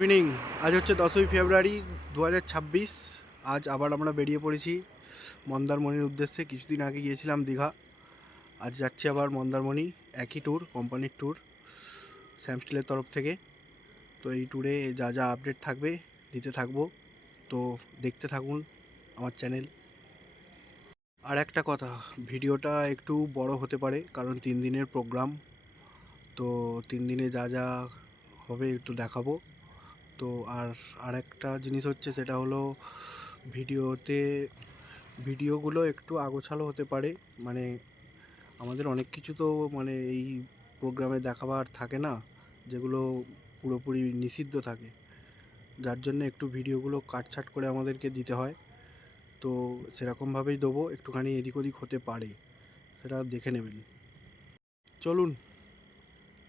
Evening. আজ হচ্ছে 10ই ফেব্রুয়ারি 2026। আজ আবার আমরা বেরিয়ে পড়েছি মন্দারমণির উদ্দেশ্যে। কিছুদিন আগে গিয়েছিলাম দীঘা, আজ যাচ্ছি আবার মন্দারমণি। একই ট্যুর, কোম্পানির ট্যুর, শ্যাম স্টিলের তরফ থেকে। তো এই ট্যুরে যা যা আপডেট থাকবে দিতে থাকবো, তো দেখতে থাকুন আমার চ্যানেল। আর একটা কথা, ভিডিওটা একটু বড় হতে পারে কারণ 3 দিনের প্রোগ্রাম। তো 3 দিনে যা যা হবে একটু দেখাবো। তো আর একটা জিনিস হচ্ছে, সেটা হলো ভিডিওগুলো একটু আগোছালো হতে পারে। মানে আমাদের অনেক কিছু তো মানে এই প্রোগ্রামে দেখাবার থাকে না, যেগুলো পুরোপুরি নিষিদ্ধ থাকে, যার জন্য একটু ভিডিওগুলো কাটছাট করে আমাদেরকে দিতে হয়। তো সেরকমভাবেই দেবো, একটুখানি এদিক ওদিক হতে পারে, সেটা দেখে নেবেন। চলুন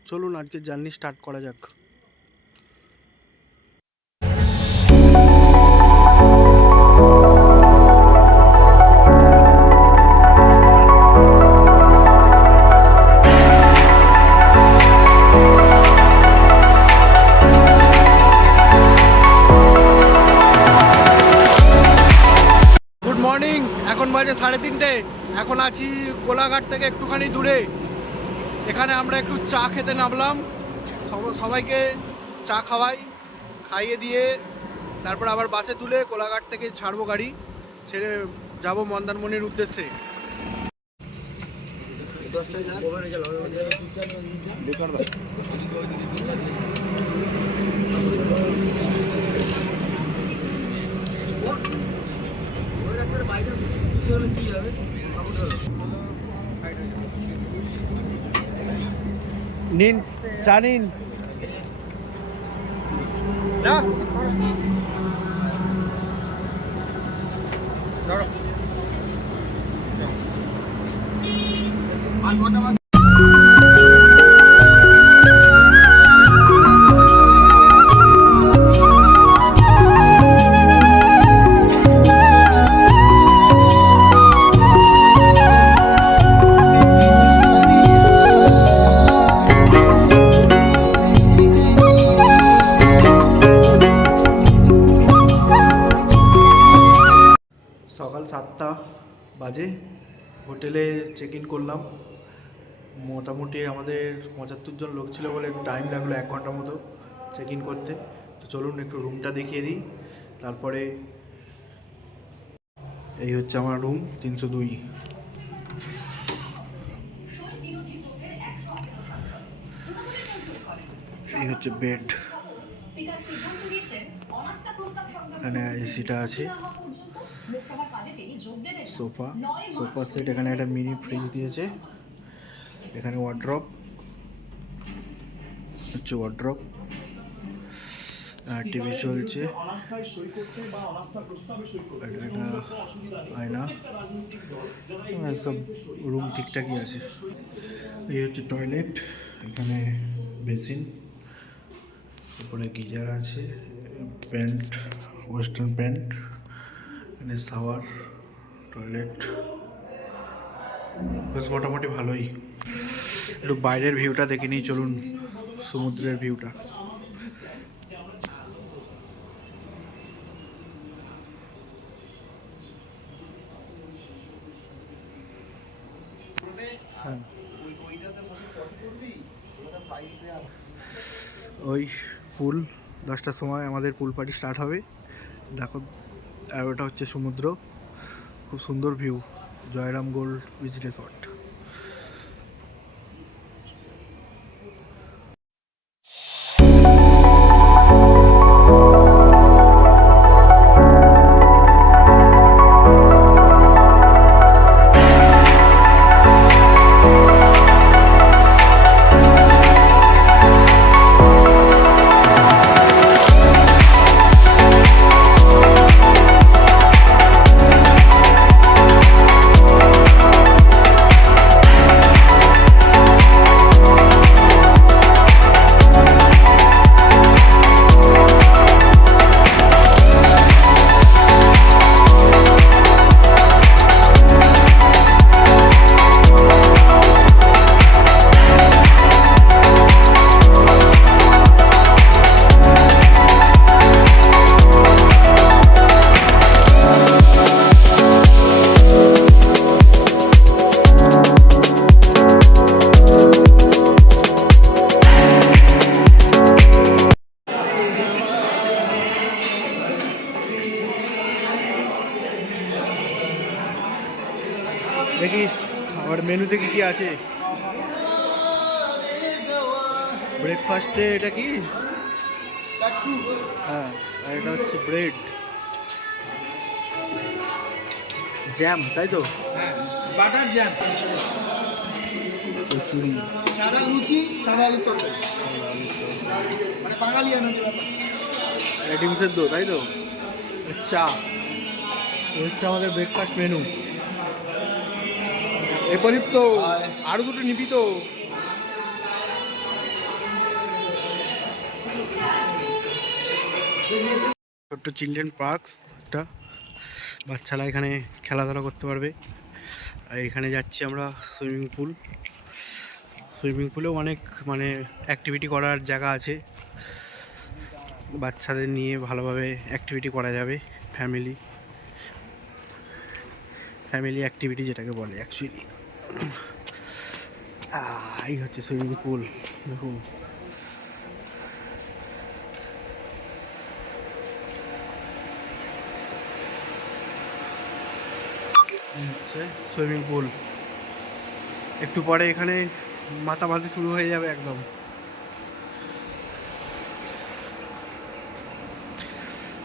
চলুন আজকের জার্নি স্টার্ট করা যাক। গুড মর্নিং, এখন বাজে 3:30। এখন আছি কোলাঘাট থেকে একটুখানি দূরে। এখানে আমরা একটু চা খেতে নামলাম, সবাইকে চা খাইয়ে দিয়ে তারপর আবার বাসে তুলে কোলাঘাট থেকে ছাড়বো, গাড়ি ছেড়ে যাব মন্দারমণির উদ্দেশ্যে। নিন, চা নিন। সকাল 7টা বাজে, হোটেলে চেক ইন করলাম। মোটামুটি আমাদের 75 জন লোক ছিল বলে একটু টাইম লাগলো, 1 ঘন্টার মতো চেক ইন করতে। তো চলুন একটু রুমটা দেখিয়ে দিই। তারপরে এই হচ্ছে আমার রুম 302। এই হচ্ছে বেড, এখানে এসিটা আছে, সোফা সেট, এখানে একটা মিনি ফ্রিজ দিয়েছে, এখানে ওয়ার্ড্রপ হচ্ছে, ওয়ার্ড্রপ, টিভি চলছে, একটা আয়না, সব রুম ঠিকঠাকই আছে। এই হচ্ছে টয়লেট, এখানে বেসিন, উপরে গিজার আছে, প্যান্ট, ওয়েস্টার্ন প্যান্ট, এখানে শাওয়ার, টয়লেট, বেশ মোটামুটি ভালোই। একটু বাইরের ভিউটা দেখে নিই, চলুন, সমুদ্রের ভিউটা। ওই পুল, 10টার সময় আমাদের পুল পার্টি স্টার্ট হবে, দেখো। আর ওটা হচ্ছে সমুদ্র, খুব সুন্দর view, Jayram gold beach resort. মেনুতে কি কি আছে? ব্রেকফাস্টে এটা কি? হ্যাঁ, আর এটা হচ্ছে ব্রেড জ্যাম, তাই তো? বাটার জ্যাম, কচুরি, সাদা লুচি, সাদা আলুর তরকারি, মানে বাঙালি আনন্দ ব্যাপার। ডিম সেদ্ধ, তাই তো? চা, এই হচ্ছে আমাদের ব্রেকফাস্ট মেনু। এই প্রদীপ্ত আরো দুটো নিবি তো? ছোট্ট চিলড্রেন পার্কস একটা, বাচ্চারা এখানে খেলাধুলা করতে পারবে। আর এখানে যাচ্ছি আমরা সুইমিং পুল। সুইমিং পুলেও অনেক মানে অ্যাক্টিভিটি করার জায়গা আছে, বাচ্চাদের নিয়ে ভালোভাবে অ্যাক্টিভিটি করা যাবে। ফ্যামিলি ফ্যামিলি অ্যাক্টিভিটি যেটাকে বলে অ্যাকচুয়ালি। এই হচ্ছে সুইমিং পুল, দেখুন। হচ্ছে সুইমিং পুল। একটু পরে এখানে মাতামাতি শুরু হয়ে যাবে একদম।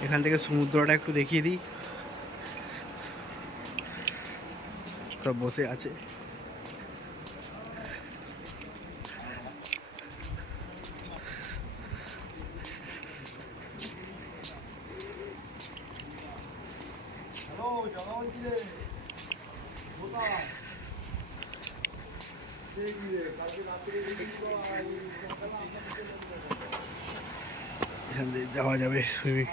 এখান থেকে সমুদ্রটা একটু দেখিয়ে দিই। সব বসে আছে। এখান দিয়ে যাওয়া যাবে সুইমিং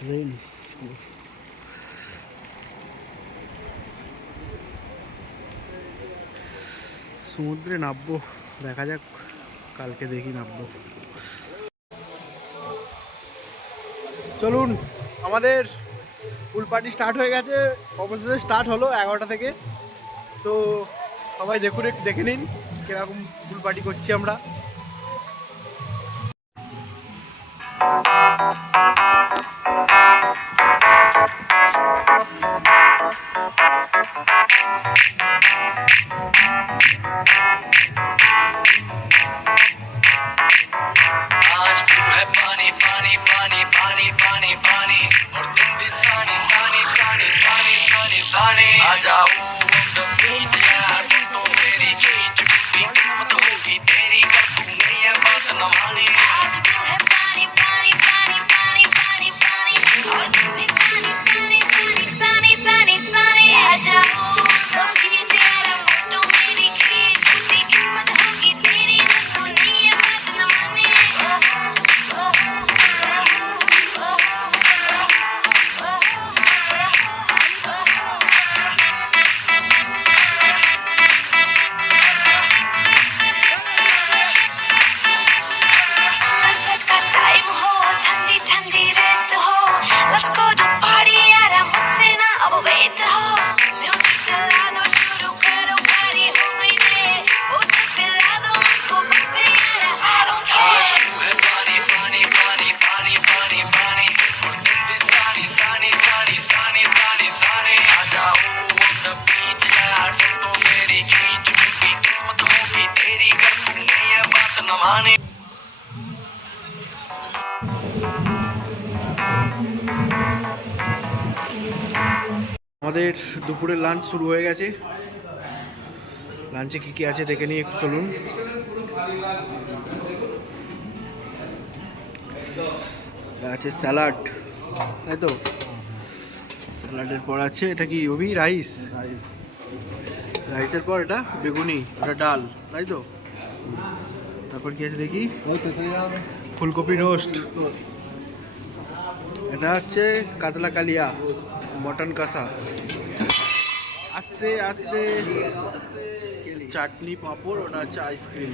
ড্রেন। সমুদ্রে নামবো, দেখা যাক, কালকে দেখি নামবো। চলুন, আমাদের পুল পার্টি স্টার্ট হয়ে গেছে। অবশেষে স্টার্ট হলো 11টা থেকে। তো সবাই দেখুন, একটু দেখে নিন কিরকম পুল পার্টি করছি আমরা। आ जाओ तो बीच यार फोटो मेरी खींच, भी किस्मत होगी तेरी कर दूंगी ये बात न माने। आज भी है पानी पानी पानी पानी पानी पानी और तुम भी सानी सानी सानी सानी सानी सानी। आ जाओ तो बीच यार फोटो मेरी खींच, भी किस्मत होगी तेरी कर दूंगी ये बात न माने। আমাদের দুপুরের লাঞ্চ শুরু হয়ে গেছে। লাঞ্চে কী কী আছে দেখে নিয়ে একটু চলুন। আছে স্যালাড, তাই তো? স্যালাডের পর আছে এটা কি ওবি রাইস, রাইসের পর এটা বেগুনি, ওটা ডাল, তাই তো? তারপর কি আছে দেখি, ফুলকপি রোস্ট, এটা হচ্ছে কাতলা কালিয়া, মটন কষা, আস্তে আস্তে চাটনি পাঁপড়, ওটা হচ্ছে আইসক্রিম।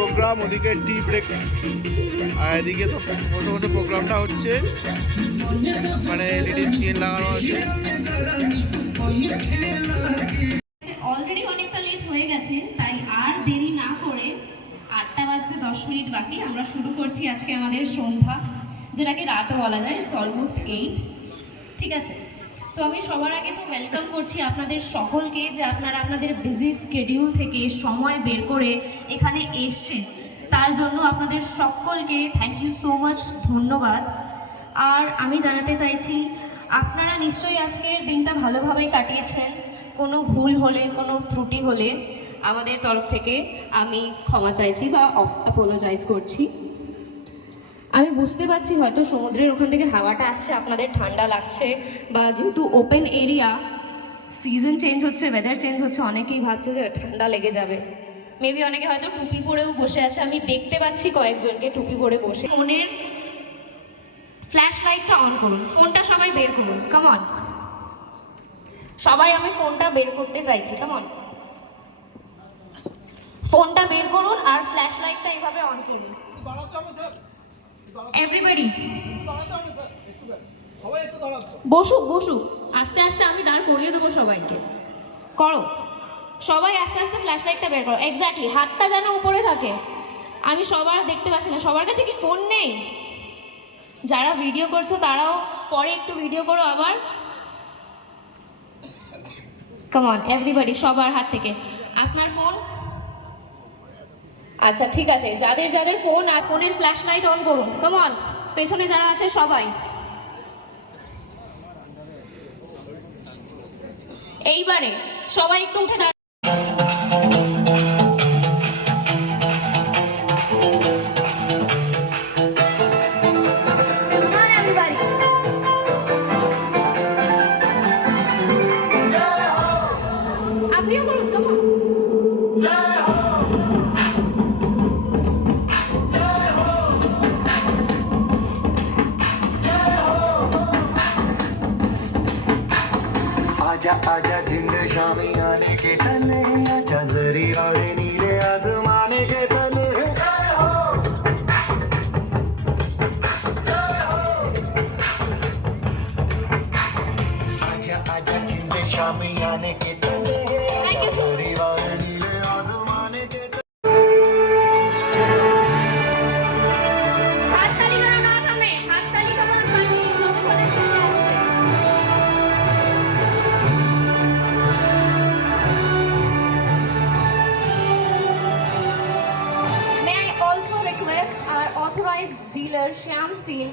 প্রোগ্রাম, ওদিকে টি ব্রেক, আর এদিকে তো বসে বসে প্রোগ্রামটা হচ্ছে, মানে এলইডি স্ক্রিন লাগানো আছে। অলরেডি অনেকটা লেট হয়ে গেছে, তাই আর দেরি না করে 8টা বাজতে 10 মিনিট বাকি আমরা শুরু করছি আজকে আমাদের সন্ধ্যা, যেটাকে রাতও বলা যায়। It's almost 8। ঠিক আছে, তো আমি সবার আগে তো ওয়েলকাম করছি আপনাদের সকলকে, যে আপনারা আপনাদের বিজি স্কেডিউল থেকে সময় বের করে এখানে এসছেন। তার জন্য আপনাদের সকলকে থ্যাংক ইউ সো মাচ, ধন্যবাদ। আর আমি জানাতে চাইছি আপনারা নিশ্চয়ই আজকের দিনটা ভালোভাবেই কাটিয়েছেন। কোনো ভুল হলে, কোনো ত্রুটি হলে আমাদের তরফ থেকে আমি ক্ষমা চাইছি বা অ্যাপোলোজাইজ করছি। আমি বুঝতে পারছি হয়তো সমুদ্রের ওখান থেকে হাওয়াটা আসছে, আপনাদের ঠান্ডা লাগছে, বা যেহেতু ওপেন এরিয়া, সিজন চেঞ্জ হচ্ছে, ওয়েদার চেঞ্জ হচ্ছে, অনেকেই ভাবছে যে ঠান্ডা লেগে যাবে। মেবি অনেকে হয়তো টুপি পরেও বসে আছে, আমি দেখতে পাচ্ছি কয়েকজনকে টুপি পরে বসে। ফোনের ফ্ল্যাশ লাইটটা অন করুন, ফোনটা সবাই বের করুন, কামন সবাই, আমি ফোনটা বের করতে চাইছি, কামন ফোনটা বের করুন আর ফ্ল্যাশ লাইটটা এইভাবে অন করুন। এভরিবডি বসুক বসুক, আস্তে আস্তে আমি দাঁড় করিয়ে দেবো সবাইকে। করো সবাই আস্তে আস্তে ফ্ল্যাশ লাইটটা বের করো, এক্স্যাক্টলি, হাতটা যেন উপরে থাকে। আমি সবার দেখতে পাচ্ছি না, সবার কাছে কি ফোন নেই? যারা ভিডিও করছো তারাও পরে একটু ভিডিও করো আবার। কাম অন এভরিবডি, সবার হাত থেকে আপনার ফোন। আচ্ছা ঠিক আছে, যাদের যাদের ফোন আর ফোনের ফ্ল্যাশ লাইট অন করুন, কাম অন, পেছনে যারা আছে সবাই। এইবারে সবাই একটু উঠে দাঁড়ান। আপনিও করুন, কাম অন। आजा आजा जिंद शामी आने के तले, आजा जरी वाले नीले आसमाने के तले। आजा आजा जिंद शामी आने के तले, आजा जरी वाले नीले आसमाने के तले। হাততালি করো, না থামে, হাততালি করো, কন্টিনিউ, যতক্ষণ চলে আসছে। May I also request our authorized dealer Shyam Steel,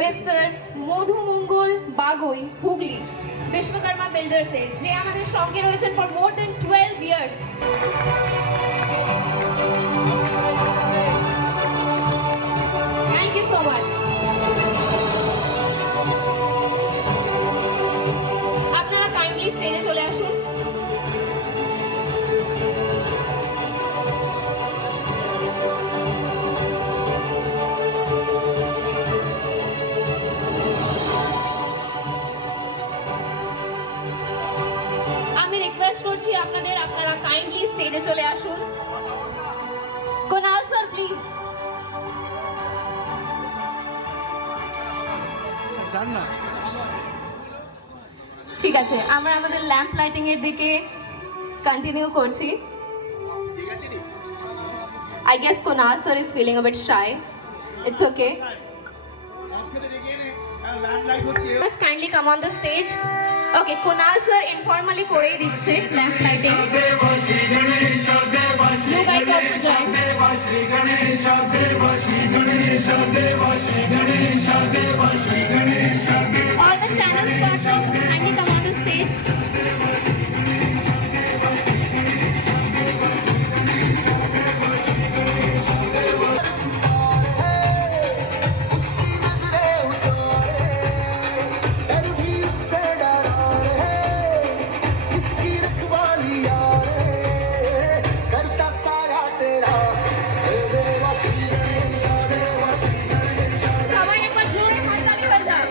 Mr. মধু মঙ্গল বাগই, হুগলি, বিশ্বকর্মা বিল্ডার্সের, যে আমাদের সঙ্গে রয়েছেন for more than 12 years। Thank you so much. আপনারা কাইন্ডলি স্টেজে চলে আসুন। আমি রিকোয়েস্ট করছি আপনারা কাইন্ডলি স্টেজে চলে আসুন। Kunal sir please. জান না, ঠিক আছে, আমরা আমাদের ল্যাম্প লাইটিং এর দিকে কন্টিনিউ করছি। I guess Kunal sir is feeling a bit shy. It's okay. Just kindly come on the stage. Okay, Kunal sir informally করে দিচ্ছে lamp lighting. You guys also join. All the channel sponsors kindly come on the stage. সবাই একবার জোরে হাততালি হয়ে যাক।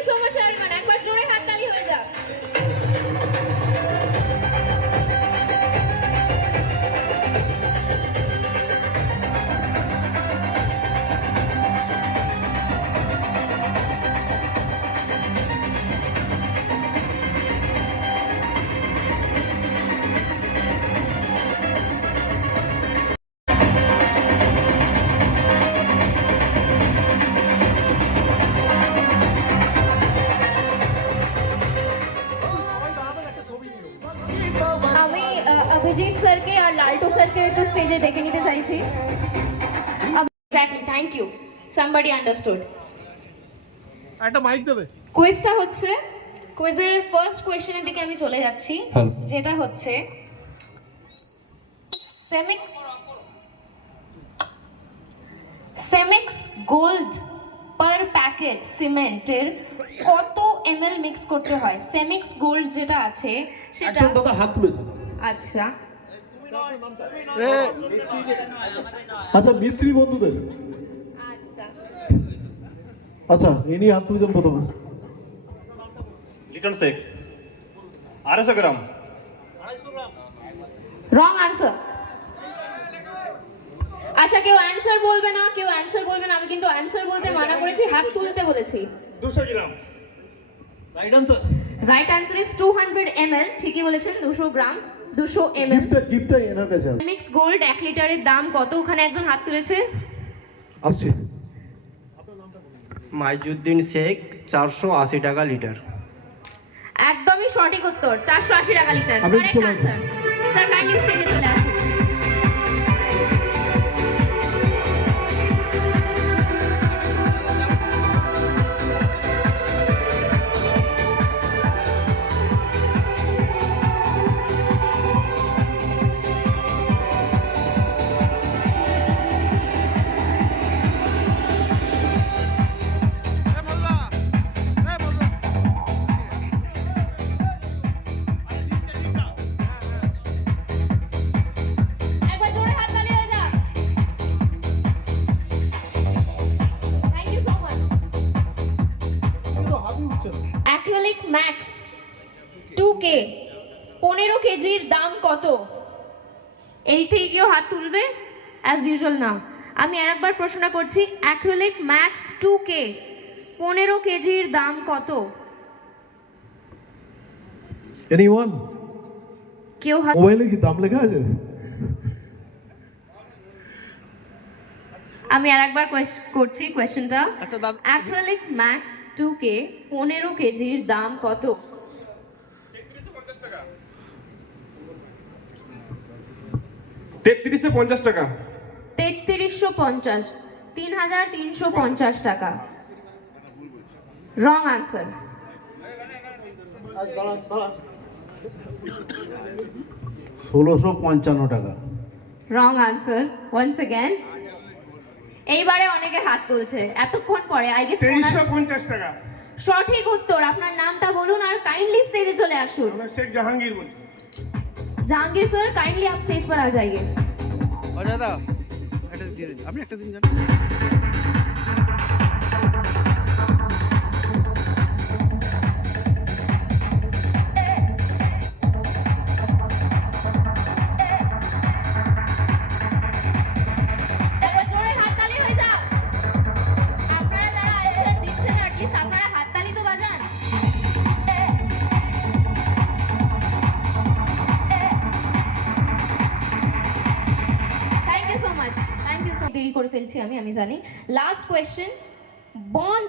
You so much everyone, একবার জোরে হাততালি হয়ে যাক। আমি অভিজিৎ স্যারকে আর লালটু স্যারকে একটু স্টেজে ডেকে নিতে চাইছি। Exactly, thank you, somebody understood. একটা মাইক দেবে। কুইজটা হচ্ছে, কুইজের ফার্স্ট কোয়েশ্চেনের দিকে আমি চলে যাচ্ছি, যেটা হচ্ছে সেমিক্স গোল্ড পার প্যাকেট সিমেন্টের কত ml মিক্স করতে হয়? সেমিক্স গোল্ড যেটা আছে সেটা, দাদা হাত তুলেছে। আচ্ছা আচ্ছা মিস্ত্রি বন্ধুদের, আচ্ছা আচ্ছা ইনি হাত তুলেছেন প্রথমে। Liton Sheikh 250 gram. Wrong answer. আচ্ছা কেউ অ্যানসার বলবে না, কেউ অ্যানসার বলবে না। আমি কিন্তু অ্যানসার বলতে মানা করেছি, হাত তুলতে বলেছি। 200 gram. Right answer. Right answer is 200 ml। ঠিকই বলেছেন, 200 গ্রাম, 200 ml। গিফটটা এনার কাছে আছে। মিক্স গোল্ড 1 লিটারের দাম কত? ওখানে একজন হাত তুলেছে। আসছে। মাইজুদ্দিন শেখ 480 টাকা লিটার। একদমই সঠিক উত্তর, 480 টাকা লিটার। আমি কারেক্ট চলে অ্যানসার। স্যার কাইন্ডলি স্টেজে চলে আসুন। একবার জোরে হাততালি হয়ে যাক। Thank you so much. কিন্তু হাতই উঠছে না। অ্যাক্রিলিক ম্যাক্স 2K 15 কেজির দাম কত? এই থেকে কেউ হাত তুলবে? অ্যাজ ইউজুয়াল না। আমি আরেকবার প্রশ্ন করছি, অ্যাক্রিলিক ম্যাক্স 2K 15 কেজির দাম কত? এনিওয়ান? কেউ হাত, মোবাইলে কি দাম লেখা আছে? আমি আরেকবার করছি কোয়েশ্চেনটা। আচ্ছা দাদা, অ্যাক্রিলিক ম্যাক্স 2K 15 কেজির দাম কত? 3350 টাকা। 3350, 3350 টাকা। Wrong answer. 1655 টাকা। Wrong answer once again. এইবারে অনেকে হাত তুলছে এতক্ষণ পরে। আই গেস 2350 টাকা। সঠিক উত্তর। আপনার নামটা বলুন আর কাইন্ডলি স্টেজে চলে আসুন। শেখ জাহাঙ্গীর বলছি। Jahangir sir kindly up stage पर आ जाइए। অজয় দা একটা দিয়ে দিন, আপনি একটা দিন জানেন। একবার জোরে হাততালি হয়ে যাক। আপনারা যারা আনসার দিচ্ছেন অ্যাটলিস্ট আপনারা হাততালি তো বাজান। Thank you so much, thank you so. দেরি করে ফেলছি আমি জানি। লাস্ট কোয়েশ্চেন, বন্ড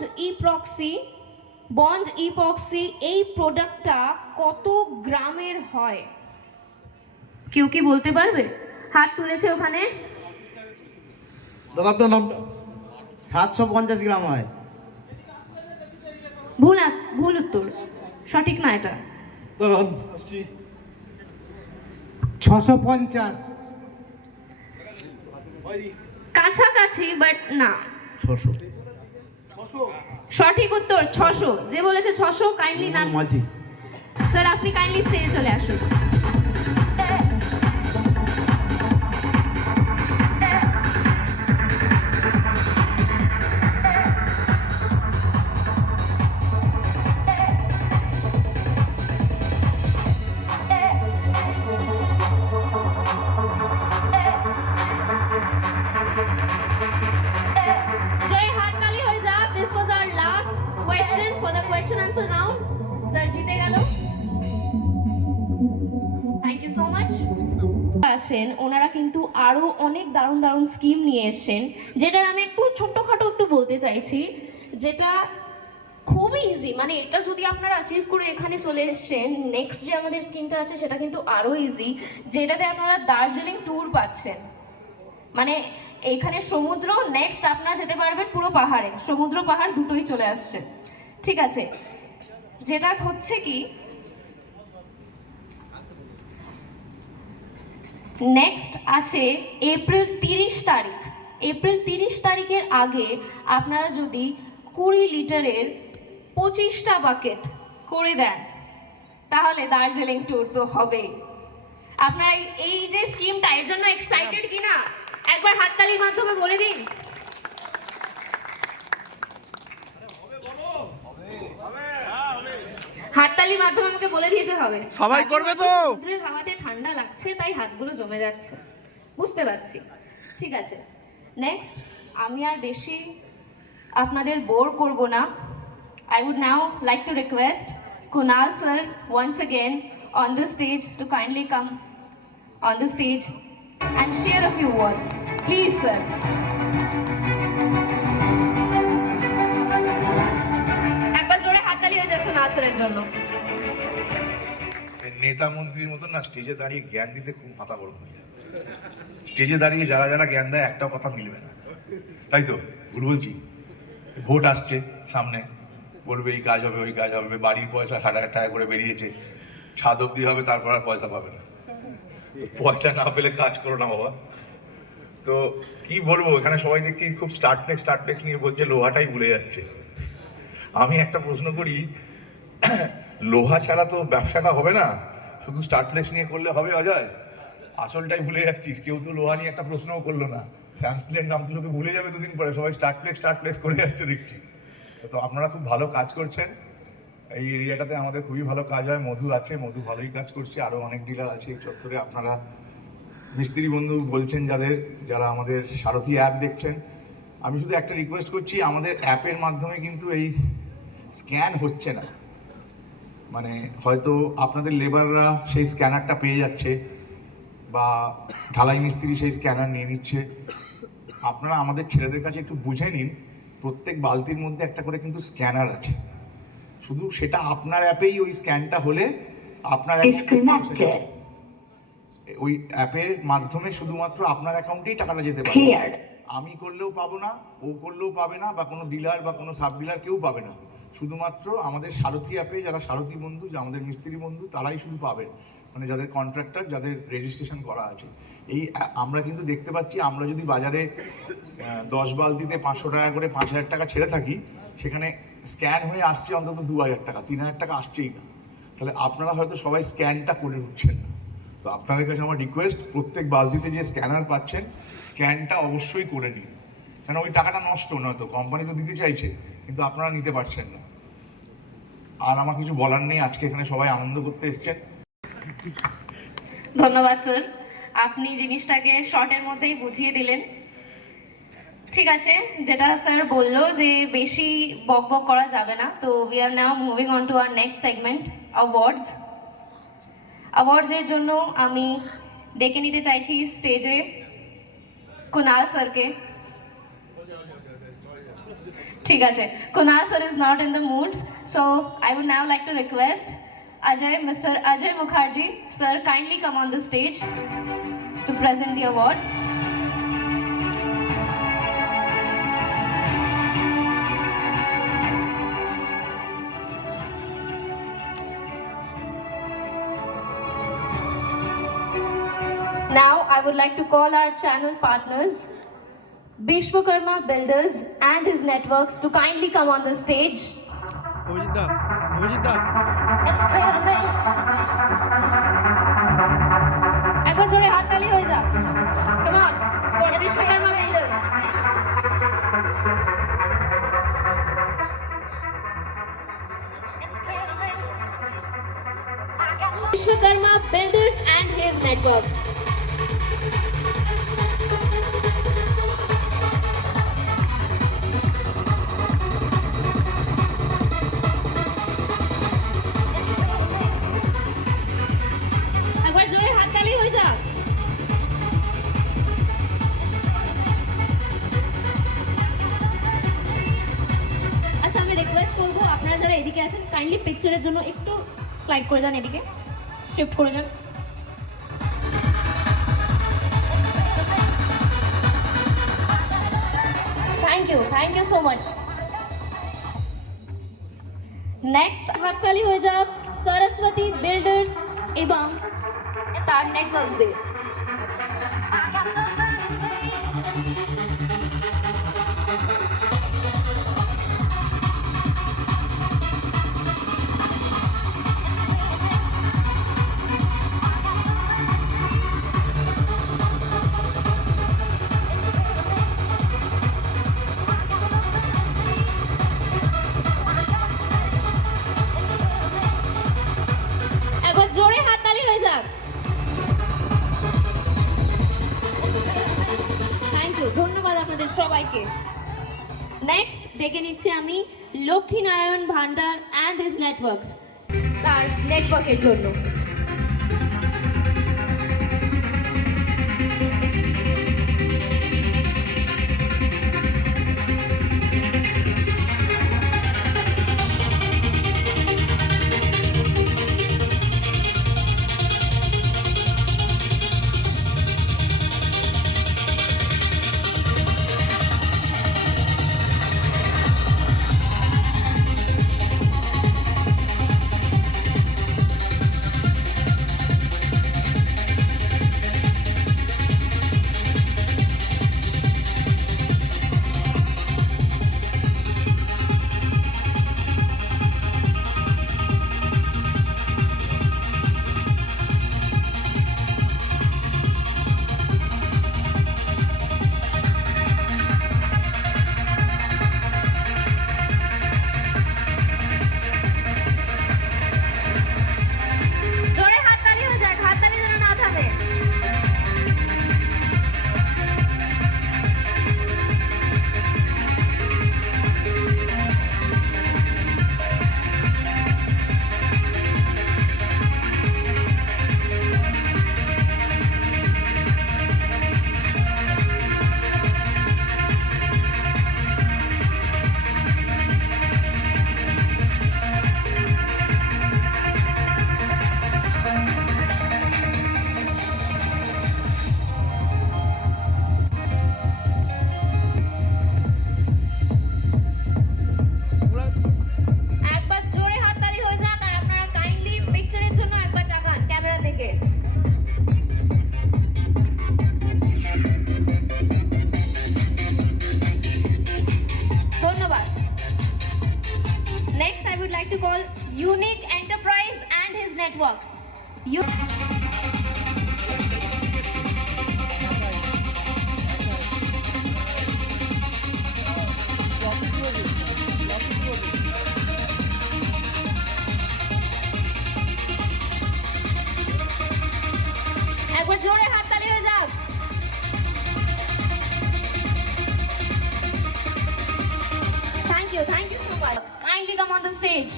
ইপক্সি এই প্রোডাক্টটা কত গ্রামের হয়? কেউ কি বলতে পারবে? হাত তুলেছে ওখানে। দাদা আপনার নামটা? 750 গ্রাম হয়। ভুল উত্তর, সঠিক না এটা। দাঁড়ান আসছি। 650। কাছাকাছি বাট না। 600। সঠিক উত্তর 600। যে বলেছে 600 কাইন্ডলি নাম। মাঝি। স্যার আপনি কাইন্ডলি স্টেজে চলে আসুন। question answer round. Sir জিতে গেল। Thank you so much. আছেন ওনারা কিন্তু আরো অনেক দারুণ দারুণ স্কিম নিয়ে এসেছেন, যেটার আমি একটু ছোট্টখাটো একটু বলতে চাইছি, যেটা খুবই ইজি। মানে এটা যদি আপনারা অ্যাচিভ করে এখানে চলে এসেছেন, নেক্সট যে আমাদের স্কিমটা আছে সেটা কিন্তু আরো ইজি, যেটাতে আপনারা দার্জিলিং ট্যুর পাচ্ছেন। মানে এইখানে সমুদ্র, নেক্সট আপনারা যেতে পারবেন পুরো পাহাড়ে, সমুদ্র পাহাড় দুটোই চলে আসছে। ঠিক আছে, যেটা হচ্ছে কি নেক্সট আছে এপ্রিল 30 তারিখ। এপ্রিল 30 তারিখের আগে আপনারা যদি 20 লিটারের 25টা বাকেট করে দেন, তাহলে দার্জিলিং ট্যুর তো হবেই। আপনারা এই যে স্কিমটা, এর জন্য এক্সাইটেড কিনা একবার হাততালির মাধ্যমে বলে দিন। হাততালির মাধ্যমে আমাকে বলে দিয়েছে হবে। সবাই করবে তো? সমুদ্রের হাওয়াতে ঠান্ডা লাগছে তাই হাতগুলো জমে যাচ্ছে, বুঝতে পারছি। ঠিক আছে, নেক্সট আমি আর বেশি আপনাদের বোর করব না। I would now like to request Kunal sir once again on the stage to kindly come on the stage and share a few words. Please sir. একবার জোরে হাততালি হয়ে যাচ্ছে Kunal sir এর জন্য। নেতা মন্ত্রীর মতন না স্টেজে দাঁড়িয়ে জ্ঞান দিতে খুব মাথা গরম হয়ে যায়। স্টেজে দাঁড়িয়ে যারা যারা জ্ঞান দেয় একটাও কথা মিলবে না, তাই তো? ভুল বলছি? ভোট আসছে সামনে, বলবে এই কাজ হবে ওই কাজ হবে, বাড়ির পয়সা 60,000 টাকা করে বেরিয়েছে, ছাদ অব্দি হবে, তারপর আর পয়সা পাবে না। পয়সা না পেলে কাজ করো না বাবা। তো কি বলবো, এখানে সবাই দেখছি খুব স্টার্টফ্লেক্স নিয়ে বলছে, লোহাটাই ভুলে যাচ্ছে। আমি একটা প্রশ্ন করি, লোহা ছাড়া তো ব্যবসাটা হবে না, শুধু স্টার্টফ্লেক্স নিয়ে করলে হবে অজয়? আসলটাই ভুলে যাচ্ছিস। কেউ তো লোহা নিয়ে একটা প্রশ্নও করলো না। ট্রান্সপ্লেন্ট নাম তো লোকে ভুলে যাবে দুদিন পরে, সবাই স্টার্টফ্লেক্স করে যাচ্ছে দেখছি। তো আপনারা খুব ভালো কাজ করছেন এই এরিয়াটাতে, আমাদের খুবই ভালো কাজ হয়। মধু আছে, মধু ভালোই কাজ করছে, আরও অনেক ডিলার আছে এই চত্বরে। আপনারা মিস্ত্রি বন্ধু বলছেন যারা আমাদের সারথি অ্যাপ দেখছেন, আমি শুধু একটা রিকোয়েস্ট করছি, আমাদের অ্যাপের মাধ্যমে কিন্তু এই স্ক্যান হচ্ছে না। মানে হয়তো আপনাদের লেবাররা সেই স্ক্যানারটা পেয়ে যাচ্ছে, বা ঢালাই মিস্ত্রি সেই স্ক্যানার নিয়ে নিচ্ছে। আপনারা আমাদের ছেলেদের কাছে একটু বুঝে নিন, প্রত্যেক বালতির মধ্যে একটা করে কিন্তু স্ক্যানার আছে। শুধু সেটা আপনার অ্যাপেই ওই স্ক্যানটা হলে আপনার ওই অ্যাপের মাধ্যমে শুধুমাত্র আপনার অ্যাকাউন্টেই টাকাটা যেতে পারে। আমি করলেও পাবো না, ও করলেও পাবে না, বা কোনো ডিলার বা কোনো সাব ডিলার কেউ পাবে না। শুধুমাত্র আমাদের সারথি অ্যাপে যারা সারথি বন্ধু, আমাদের মিস্ত্রি বন্ধু, তারাই শুধু পাবেন। মানে যাদের কন্ট্রাক্টর, যাদের রেজিস্ট্রেশন করা আছে। এই আমরা কিন্তু দেখতে পাচ্ছি, আমরা যদি বাজারে 10 বালতিতে 500 টাকা করে 5,000 টাকা ছেড়ে থাকি, সেখানে স্ক্যান হয়ে আসছে অন্তত 2,000 টাকা, 3,000 টাকা আসছেই না। তাহলে আপনারা হয়তো সবাই স্ক্যানটা করে উঠছেন না। তো আপনাদের কাছে আমার রিকোয়েস্ট, প্রত্যেক বালতিতে যে স্ক্যানার পাচ্ছেন, স্ক্যানটা অবশ্যই করে নিন, কেন ওই টাকাটা নষ্ট নয়তো। কোম্পানি তো দিতে চাইছে, কিন্তু আপনারা নিতে পারছেন না। আর আমার কিছু বলার নেই, আজকে এখানে সবাই আনন্দ করতে এসেছেন। ধন্যবাদ স্যার, আপনি জিনিসটাকে শর্টের মধ্যেই বুঝিয়ে দিলেন। ঠিক আছে, যেটা স্যার বললো যে বেশি বক করা যাবে না। তো we are now moving on to our next segment, অ্যাওয়ার্ডসের জন্য আমি ডেকে নিতে চাইছি স্টেজে কুনাল স্যারকে। ঠিক আছে, Kunal sir is not in the mood, so I would now like to request Mr. Ajay Mukherjee sir, kindly come on the stage to present the awards. Now I would like to call our channel partners, Bishwakarma Builders and his networks, to kindly come on the stage. Abhijit the It's clear to me. একবার জোরে হাততালি হয়ে যাক। Come on, for Bishwakarma Builders. It's clear to me. I got Bishwakarma Builders and his networks. Kindly পিকচারের জন্য একটু slide করে যান, এদিকে শিফট করে যান। Thank you so much. Next হাততালি হয়ে যাক সরস্বতী বিল্ডার্স এবং তার নেটওয়ার্কস দিয়ে। ধন্যবাদ আপনাদের সবাইকে। নেক্সট ডেকে নিচ্ছি আমি লক্ষ্মীনারায়ণ ভান্ডার অ্যান্ড হিজ নেটওয়ার্কস তার নেটওয়ার্কের জন্য। Next, I would like to call Unique Enterprise and his networks. একবার জোরে হাততালি হয়ে যাক। Thank you so much. Kindly come on the stage.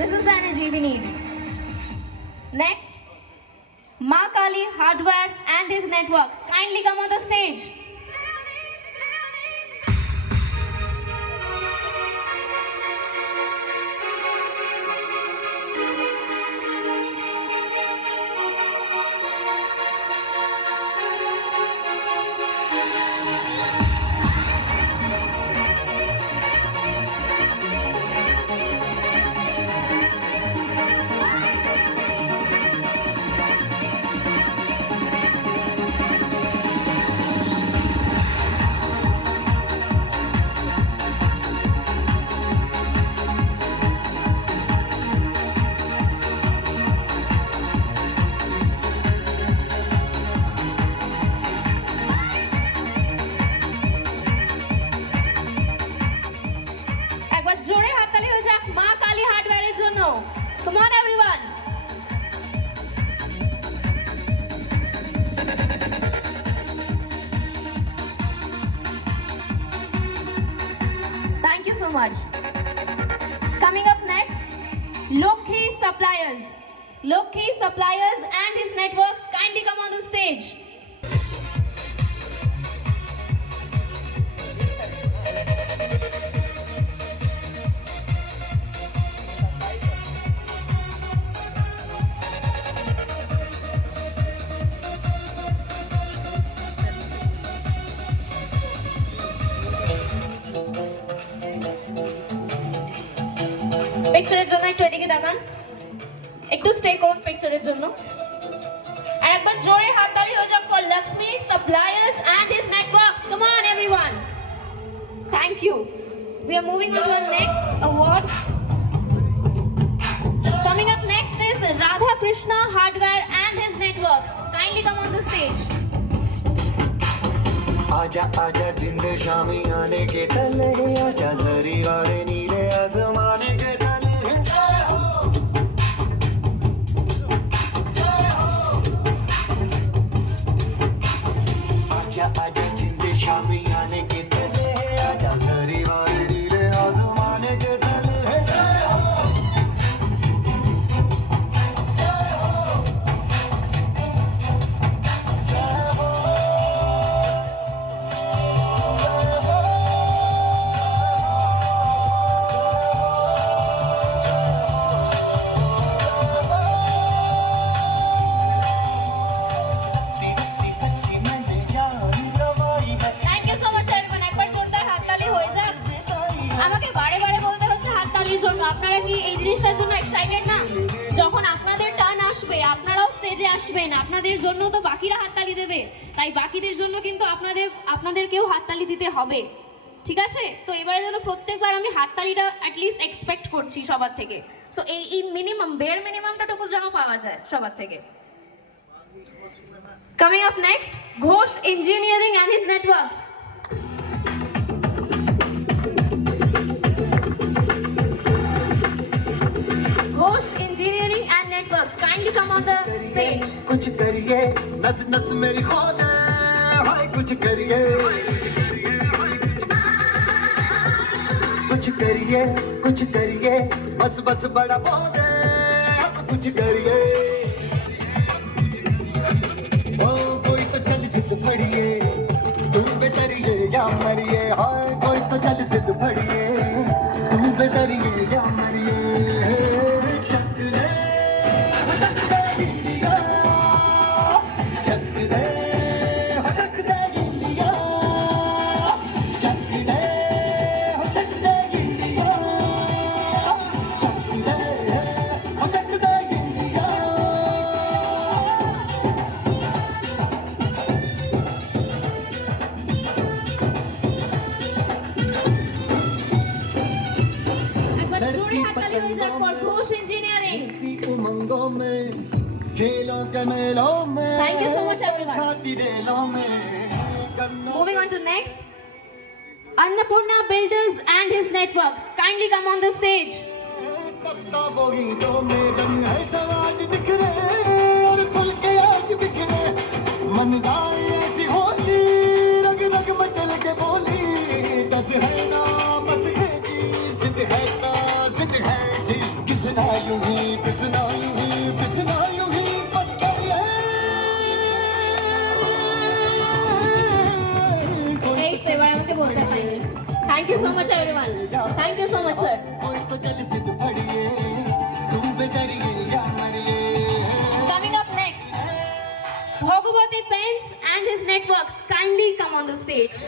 This is the energy we need. Next, Ma Kali Hardware and his networks. Kindly come on the stage. Lokhi Suppliers and his networks, kindly come on the stage. পিকচারের জন্য একটু এদিকে দেখান, একটু stay করুন পিকচারের জন্য। আর একবার জোরে হাততালি হয়ে যাক for Lakshmi Suppliers and his networks. Come on everyone. Thank you. We are moving on to our next award. Coming up next is Radha Krishna Hardware and his networks. Kindly come on the stage. आजा आजा जिंद शामी आने के तले आजा जरी वाले नीले आसमाने के तले जय हो जय हो आजा आजा जिंद शामी आने के तले आजा जरी वाले नीले आसमाने के तले जय हो जय हो जय हो Thank you so much everyone. একবার জোরদার হাততালি হয়ে যাক। আমাকে বারে বারে বলতে হচ্ছে হাততালির জন্য। আপনারা কি এই জিনিসটার জন্য এক্সাইটেড না? যখন আপনাদের টার্ন আসবে আপনারাও স্টেজে আসবেন, আপনাদের জন্য তো বাকিরা হাততালি দেবে, তাই বাকিদের জন্য কিন্তু আপনাদেরকেও হাততালি দিতে হবে, ঠিক আছে? তো এবারে যেন প্রত্যেকবার আমি হাততালিটা অ্যাটলিস্ট এক্সপেক্ট করছি সবার থেকে। সো এই মিনিমাম বেয়ার মিনিমামটাটুকু যেন পাওয়া যায় সবার থেকে। Coming up next, Ghosh Engineering and his networks. Ghosh Engineering and networks, kindly come on the stage. कुछ करिए नस नस मेरी खोले हाय कुछ करिए कुछ करिए बस बस बड़ा बोले कुछ करिए ओ कोई तो चल जिद फड़िए तुम बेतरिए या मरिए हाय कोई तो चल जिद फड़िए तुम बेतरिए या मरिए चक दे इंडिया चक दे चक दे इंडिया चक दे चक दे इंडिया चक दे चक दे इंडिया একবার জোরে হাততালি হয়ে যাক for Ghosh Engineering. की उमंगों में खेलों के मेलों में Thank you so much, everyone. खाती रेलों में गन्नों Moving on to next, Annapurna Builders and his networks, kindly come on the stage. तख्ताबों गीतों में रंग है समाज बिखरे और खुल के आज बिखरे मनदार ऐसी होती रग रग मचल के बोली दस है ना बस है जी जिद है ना जिद है जी किसना यूं ही पिसना यूं ही पिसना यूं ही बस करिए এই তো এবার আমাকে বলতে পারেন। Thank you so much everyone. Thank you so much sir. कोई तो चल जिद फड़िए तुम बेतरिए या मरिए Coming up next, Bhagavati Pens and his networks, kindly come on the stage.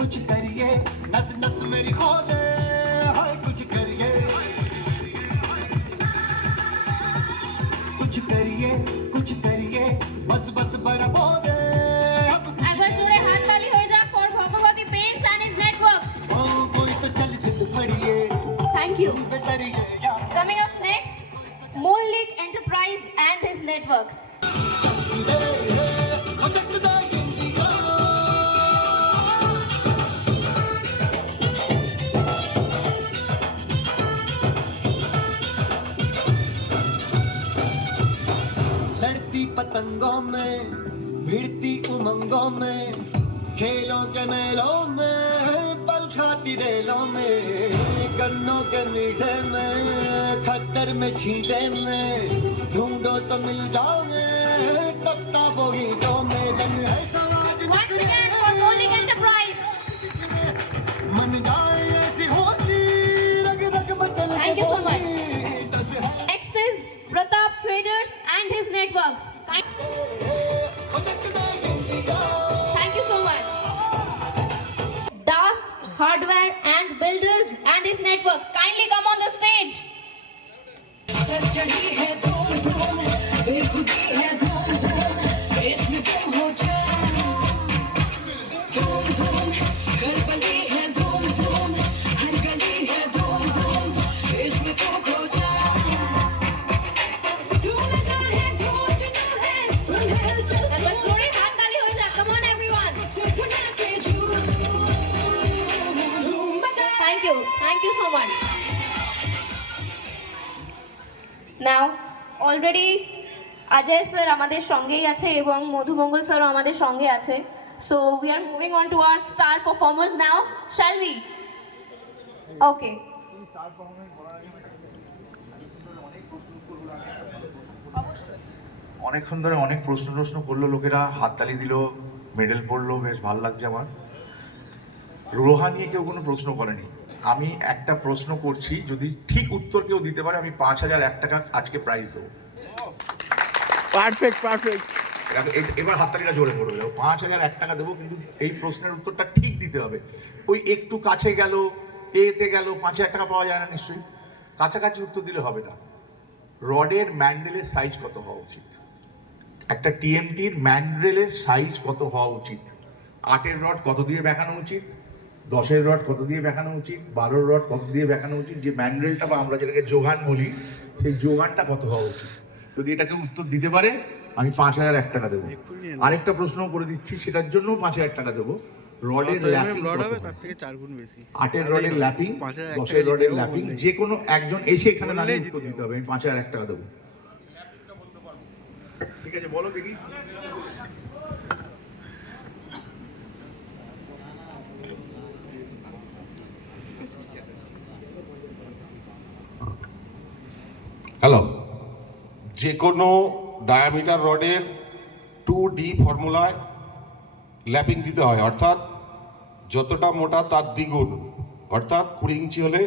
कुछ करिए नस नस मेरी खोले हाय कुछ करिए बस बस बड़ा बोले একবার জোরে হাততালি হয়ে যাক for Bhagavati Paints and his networks. ओ कोई तो चल जिद फड़िए Thank you. बेतरिए या Coming up next, Networks. लड़ती पतंगों में भिड़ती उमंगों में खेलों के मेलों में पल खाती रेलों में गन्नों के मीठे में खद्दर में छींटे में ढूंढो तो मिल जाओगे तपता वो गीतों में रंग है समाज Once again for Bowling Enterprise. मन जाए ऐसी होती रग रग मचल Thank you so much. दस है Next is Pratap Traders and his networks. Thank you so much. Das Hardware and Builders and his networks. Kindly come on the stage. चढ़ी है धूम धूम बेखुदी है धूम धूम इसमें तुम हो जाओ धूम धूम घर बनी है धूम धूम हर गली है धूम धूम इसमें तुम खो जाओ धूम है धूम है धूम है That's what story. हाथ ताली हो जाए. Come on everyone. चुपना के झूम धूम मचा Thank you. Thank you so much. Now, already Ajay sir আমাদের সঙ্গেই আছে এবং মধুমঙ্গল স্যারও আমাদের সঙ্গে আছে. So we are moving on to our star performers now. Shall we? Okay. অনেকক্ষণ ধরে অনেক প্রশ্ন করলো লোকেরা, হাততালি দিল, মেডেল পড়লো, বেশ ভালো লাগছে আমার। রোহা নিয়ে কেউ কোনো প্রশ্ন করেনি। আমি একটা প্রশ্ন করছি, যদি ঠিক উত্তর কেউ দিতে পারে আমি 5,001 টাকা আজকে প্রাইজ দেবো। Perfect perfect. এবার হাততালিটা জোরে পড়বে, 5,001 টাকা দেবো, কিন্তু এই প্রশ্নের উত্তরটা ঠিক দিতে হবে। ওই একটু কাছে গেল, এতে গেল, 5,000 টাকা পাওয়া যায় না নিশ্চয়ই। কাছাকাছি উত্তর দিলে হবে না। রডের ম্যান্ডেলের সাইজ কত হওয়া উচিত? একটা টিএমটির ম্যান্ডেলের সাইজ কত হওয়া উচিত? 8-এর রড কত দিয়ে দেখানো উচিত? 10-এর রড কত দিয়ে দেখানো উচিত? 12-এর রড কত দিয়ে দেখানো উচিত? যে ম্যান্ডেলটা বা আমরা যেটাকে যোগান বলি, সেই যোগানটা কত হওয়া উচিত? যদি এটাকে উত্তর দিতে পারে আমি 5,001 টাকা দেবো। আরেকটা প্রশ্ন করে দিচ্ছি, সেটার জন্য 5,000 টাকা দেবো। রডের ল্যাপিং রড হবে তার থেকে 4 গুণ বেশি। 8-এর রডের ল্যাপিং, 10-এর রডের ল্যাপিং, যে কোনো একজন এসে এখানে দাঁড়িয়ে উত্তর দিতে হবে। আমি 5,001 টাকা দেবো। ঠিক আছে, বলো দেখি। হ্যালো, যে কোনো ডায়ামিটার রডের 2D ফর্মুলায় ল্যাপিং দিতে হয়, অর্থাৎ যতটা মোটা তার দ্বিগুণ, অর্থাৎ 20 ইঞ্চি হলে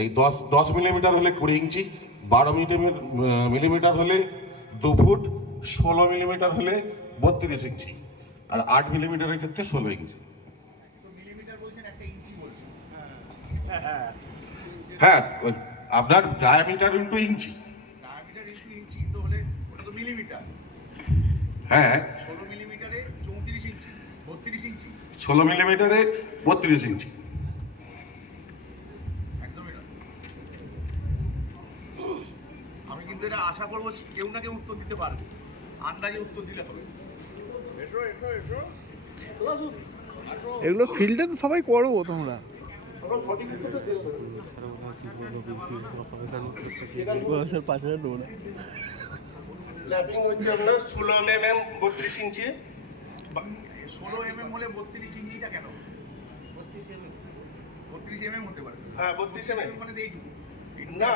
এই 10 মিলিমিটার হলে 20 ইঞ্চি, 12 মিলিমিটার হলে 2 ফুট, 16 মিলিমিটার হলে 32 ইঞ্চি, আর 8 মিলিমিটারের ক্ষেত্রে 16 ইঞ্চি। হ্যাঁ, আপনার ডায়ামিটার ইন্টু ইঞ্চি। হ্যাঁ, 16 মিলিমিটারে 32 ইঞ্চি। আমি কিন্তু এটা আশা করবো কেউ না কেউ উত্তর দিতে পারবে, আন্দাজে উত্তর দিতে হবে। এগুলো ফিল্ডে তো সবাই করো তোমরা। স্যার 5,000 দেবো না। ল্যাপিং হচ্ছে আপনার 16 mm 32 ইঞ্চি। 16 mm হলে 32 ইঞ্চিটা কেন? 32 mm হতে পারে। হ্যাঁ, 32 mm মানে এইটুকু না,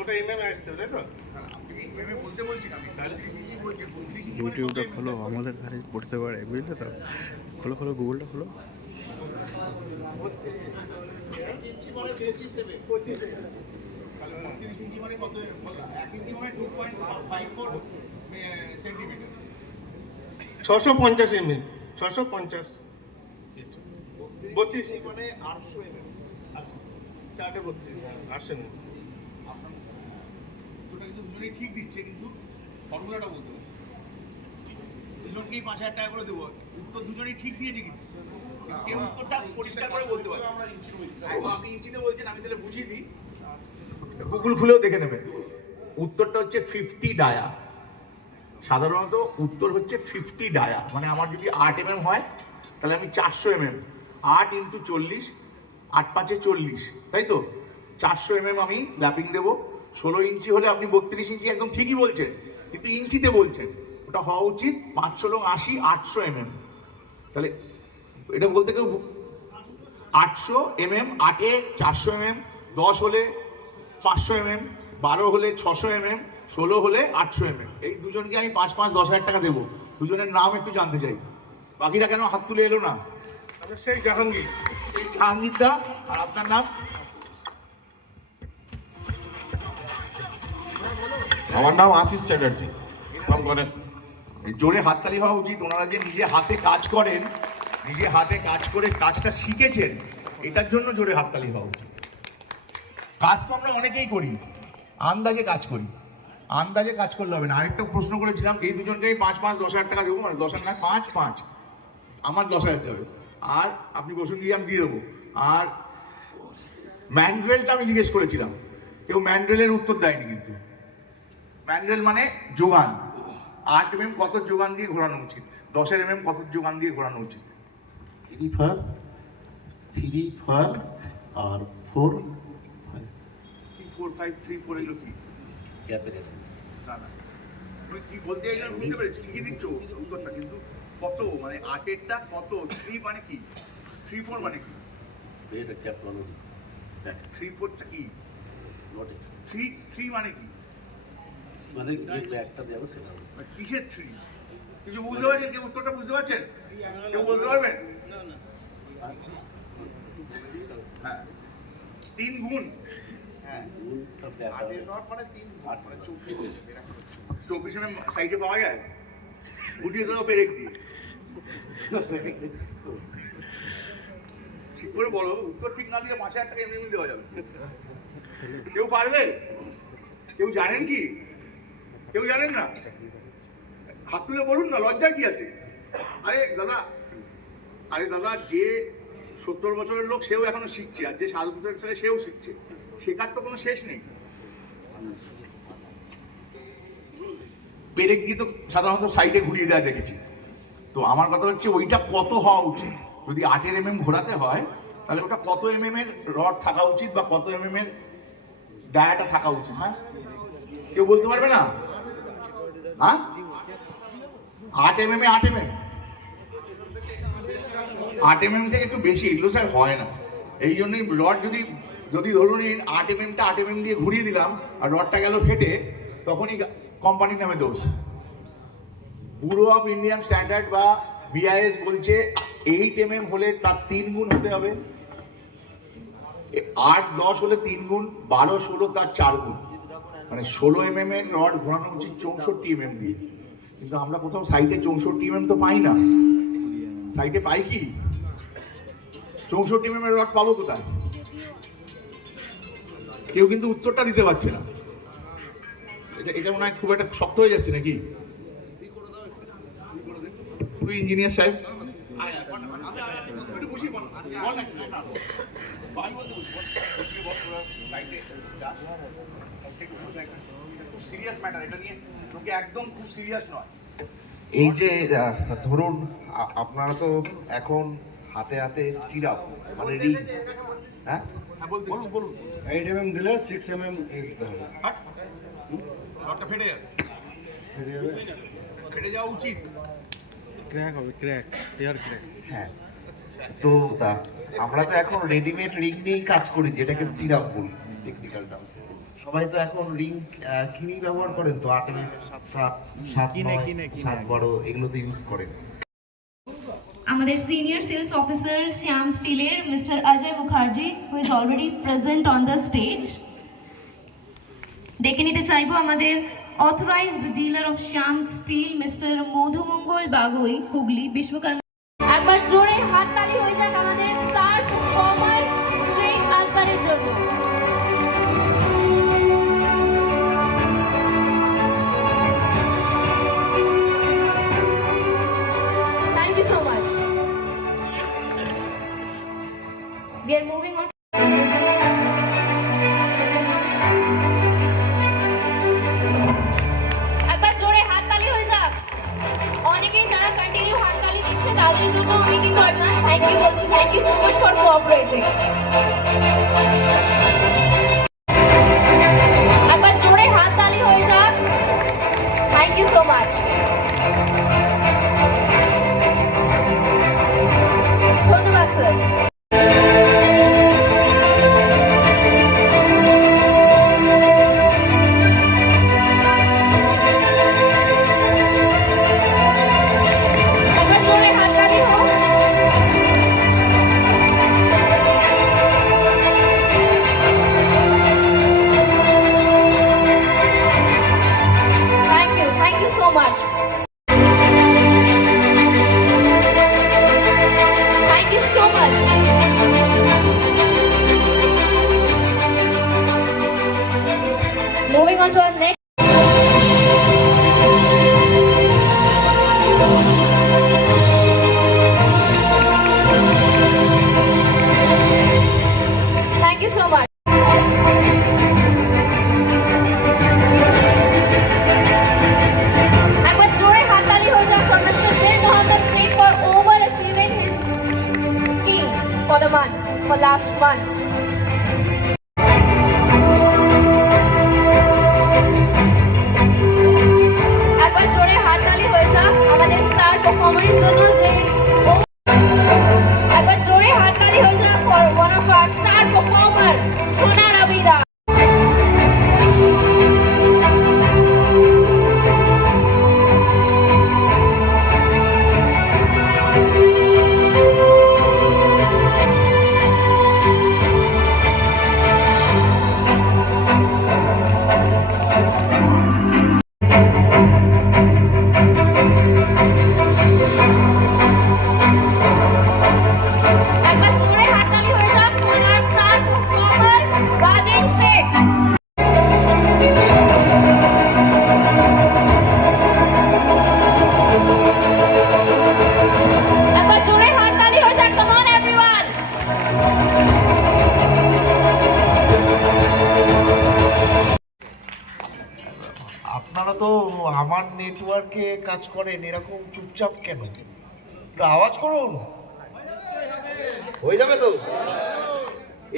ওটা mm আসতে তাই তো? আমি বলতে বলছি না, আমি 32 ইঞ্চি বলছি। 32 ইঞ্চি ইউটিউবটা খোলো, আমাদের ঘরে পড়তে পারে, বুঝলে তো? খোলো খোলো, গুগলটা খোলো। 32 ইঞ্চি মানে কত? 1 ইঞ্চি মানে 2.54 সেন্টিমিটার। 650 mm, 650। 32 মানে 800 mm। 800 mm। দুটোটা কিন্তু দুজনেই ঠিক দিচ্ছে, কিন্তু ফর্মুলাটা বলতে পারছি। দুজনকেই 5,000 টাকা করে দেবো, উত্তর দুজনেই ঠিক দিয়েছে, কিন্তু কেউ উত্তরটা পরিষ্কার করে বলতে পারছে। আপনি ইঞ্চিতে বলছেন, আমি তাহলে বুঝিয়ে দিই, গুগল খুলেও দেখে নেবেন। উত্তরটা হচ্ছে 50 ডায়া। সাধারণত উত্তর হচ্ছে 50 ডায়া, মানে আমার যদি 8 mm হয় তাহলে আমি 400 mm, 8 × 40, 8 × 5 = 40, তাই তো 400 mm আমি ল্যাপিং দেবো। 16 ইঞ্চি হলে আপনি 32 ইঞ্চি একদম ঠিকই বলছেন, কিন্তু ইঞ্চিতে বলছেন, ওটা হওয়া উচিত 5 × 16 = 80, 800 mm। তাহলে এটা বলতে কেউ 800 mm, 8-এ 400 mm, 10 হলে 500 mm, 12 হলে 600 mm, 16 হলে 800 mm। এই দুজনকে আমি 5-5 10,000 টাকা দেবো। দুজনের নাম একটু জানতে চাই, বাকিরা কেন হাত তুলে এলো না? সেই জাহাঙ্গীর। এই জাহাঙ্গীর দা, আর আপনার নাম? আমার নাম আশিস চ্যাটার্জি, from গণেশ। জোরে হাততালি হওয়া উচিত। ওনারা যে নিজে হাতে কাজ করেন, নিজে হাতে কাজ করে কাজটা শিখেছেন, এটার জন্য জোরে হাততালি হওয়া উচিত। কাজ তো আমরা অনেকেই করি, আন্দাজে কাজ করি, আন্দাজে কাজ করলে হবে না। আরেকটা প্রশ্ন করেছিলাম, এই দুজনকে আমি 5-5 10,000 টাকা দেবো, মানে 10,000 না 5-5, আমার 10,000 দেবে, আর আপনি বসুন দিয়ে আমি দিয়ে দেবো। আর ম্যান্ড্রেলটা আমি জিজ্ঞেস করেছিলাম, কেউ ম্যান্ড্রেলের উত্তর দেয়নি। কিন্তু ম্যান্ড্রেল মানে যোগান, 8 mm কত যোগান দিয়ে ঘোরানো উচিত, 10 mm কত যোগান দিয়ে ঘোরানো উচিত? 3 4 3 4 আর 4 4 5 3 4 এগুলো কি? না না, তুমি কি বলতে চাইছো আমি বুঝতে পেরেছি, ঠিকই দিচ্ছ উত্তরটা, কিন্তু কত মানে 8-এরটা কত? 3 মানে কি? 3 4 মানে কি? 3 4টা কি? 3 মানে কি? মানে একটা দেবো সেটা কিসের 3? কিছু বুঝতে পারছেন? কেউ উত্তরটা বুঝতে পারছেন? কেউ বলতে পারবেন? হ্যাঁ, 3 গুণ। হ্যাঁ, 8 নট মানে 3, 8 মানে 24 mm সাইডে পাওয়া যায়, গুটিয়ে দেবো পেরেক দিয়ে। ঠিক করে বলো, উত্তর ঠিক না দিলে 5,000 টাকা এমনি দেওয়া যাবে। কেউ পারবে? কেউ জানেন কি? কেউ জানেন না? হাত তুলে বলুন না, লজ্জা কি আছে? আরে দাদা, যে 70 বছরের লোক সেও এখনো শিখছে, আর যে 7 বছরের ছেলে সেও শিখছে, শেখার তো কোনো শেষ নেই। পেরেক দিয়ে তো সাধারণত সাইডে ঘুরিয়ে দেওয়া দেখেছি। তো আমার কথা হচ্ছে ওইটা কত হওয়া উচিত? যদি 8 mm ঘোরাতে হয় তাহলে ওটা কত mm এর রড থাকা উচিত, বা কত mm এর ডায়াটা থাকা উচিত? হ্যাঁ, কেউ বলতে পারবে না? হ্যাঁ, 8 mm এ 8 mm, 8 mm থেকে একটু বেশি, এগুলো স্যার হয় না। এই জন্যই রড যদি ধরুন 8 mm-টা 8 mm দিয়ে ঘুরিয়ে দিলাম আর রডটা গেল ফেটে, তখনই কোম্পানির নামে দোষ। ব্যুরো অফ ইন্ডিয়ান স্ট্যান্ডার্ড বা BIS বলছে 8 mm হলে তার 3 গুণ হতে হবে, 8-10 হলে 3 গুণ, 12-16 তার 4 গুণ, মানে 16 mm এর রড ঘোরানো উচিত 64 mm দিয়ে। কিন্তু আমরা কোথাও সাইটে 64 mm তো পাই না। সাইটে পাই কি? 64 mm এর রড পাবো কোথায়? কেউ কিন্তু উত্তরটা দিতে পারছে না। এটা মনে হয় খুব একটা শক্ত হয়ে যাচ্ছে নাকি? তুই ইঞ্জিনিয়ার সাহেব, একদম খুব সিরিয়াস নয়। এই যে ধরুন আপনারা তো এখন হাতে হাতে স্টিরাপ মানে রিং, হ্যাঁ বলুন 8 mm দিলে 6 mm দিতে হবে। রডটা ফেটে যাবে, ফেটে যাওয়া উচিত। ক্র্যাক হবে, ক্র্যাক, এয়ার ক্র্যাক। হ্যাঁ, তো আমরা তো এখন রেডিমেড রিং নিয়েই কাজ করি, যেটাকে স্টিরাপ বলি টেকনিক্যাল টার্মসে। সবাই তো এখন রিং কিনেই ব্যবহার করেন, তো 8 mm 7 12 এগুলো তো ইউজ করেন। আমাদের সিনিয়র সেলস অফিসার শ্যাম স্টিলের mister Ajay Mukherjee, who is already present on the stage. ডেকে নিতে চাইবো আমাদের authorised dealer of Shyam steel mister Madhumangal Bagui, Hooghly, Vishwakarma. একবার জোরে হাততালি হয়ে যাক আমাদের স্টার পারফর্মার শেখ আসগারের জন্য। Thank you so much. We are moving on. so much. ধন্যবাদ স্যার। একবার জোরে হাততালি হোক। Thank you so much. Thank you so much. Moving on to our next. Thank you so much. একবার জোরে হাততালি হয়ে যাক for Mr. Din Mohammed Singh for over achieving his scheme for the month, for last month. একবার জোরে হাততালি হয়ে যাক আমাদের স্টার পারফর্মারের জন্য যে একবার জোরে হাততালি হয়ে যাক for one of our star performer সোনা রাবিদা। একবার জোরে হাততালি হয়ে যাক for our star performer Rajen Sheikh. একবার জোরে হাততালি হয়ে যাক come on everyone. আপনারা তো আমার নেটওয়ার্কে কাজ করেন, এরকম চুপচাপ কেন? একটু আওয়াজ করুন। হয়ে যাবে তো?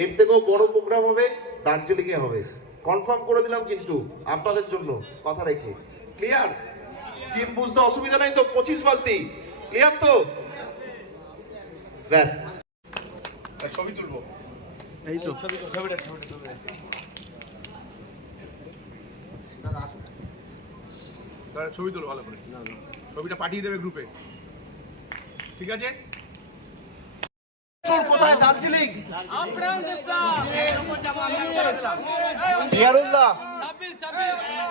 এর থেকেও বড় প্রোগ্রাম হবে, দার্জিলিংয়ে হবে, কনফার্ম করে দিলাম কিন্তু আপনাদের জন্য কথা রেখে। ক্লিয়ার? স্কিম বুঝতে অসুবিধা নাই তো? 25 বালতি ক্লিয়ার তো? ব্যাস, ছবি তুলবো। এই তো তাহলে ছবি তুলো ভালো করে, ছবিটা পাঠিয়ে দেবে গ্রুপে, ঠিক আছে? কোথায়? দার্জিলিং। বিহারুল্লাহ,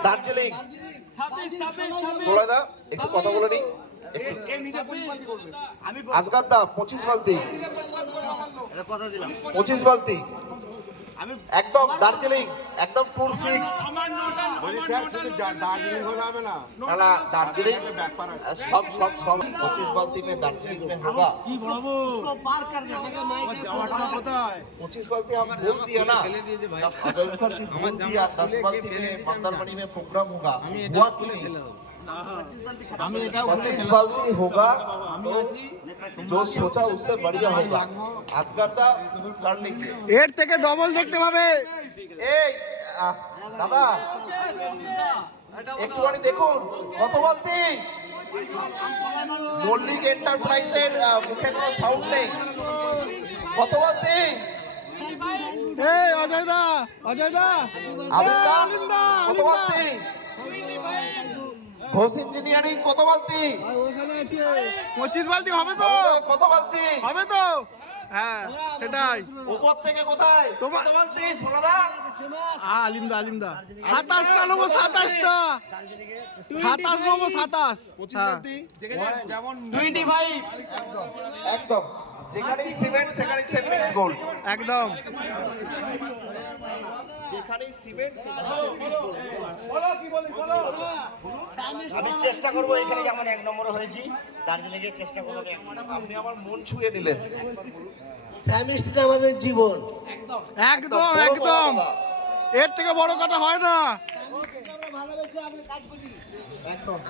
দার্জিলিং। দা একটু কথা বলে নি। আজকাল দা 25 বালতি, 25 বালতি একদম দার্জিলিং, একদম ট্যুর ফিক্সড। দার্জিলিং হলে হবে না, না দার্জিলিং সব 25 बाल्टी में दार्जिलिंग में होगा। 25 बाल्टी हम बोल दिया ना, अजय मुखर्जी बोल दिया 10 बाल्टी में मंदारमनी में प्रोग्राम होगा, हुआ कि नहीं? 25 बाल्टी होगा तो जो सोचा उससे बढ़िया होगा। আসগারটা कर लेंगे, এর থেকে ডবল দেখতে পাবে। এই দাদা একটুখানি দেখুন কত বালতি। মল্লিক এন্টারপ্রাইজের মুখে কোনো সাউন্ড নেই। কত বালতি? এই অজয় দা আলিমদা কত বালতি? ঘোষ ইঞ্জিনিয়ারিং কত বালতি? 25 বালতি হবে তো? কত বালতি হবে তো? হ্যাঁ সেটাই। উপর থেকে কোথায় তোমার- কত বালতি? সোনাদা আলিমদা 27টা নেবো, 27টা 27 নেবো, 27। 25 একদম, যেখানেই সিমেন্ট সেখানেই সেমিক্স গোল্ড। একদম যেখানেই সিমেন্ট সেখানেই সেমিক্স গোল্ড। আমি চেষ্টা করবো এখানে যেমন 1 নম্বর হয়েছি দার্জিলিং এর চেষ্টা করবো। আপনি আমার মন ছুঁয়ে নিলেন। স্যামিস্ট্রি আমাদের জীবন। একদম একদম এর থেকে বড় কথা হয় না।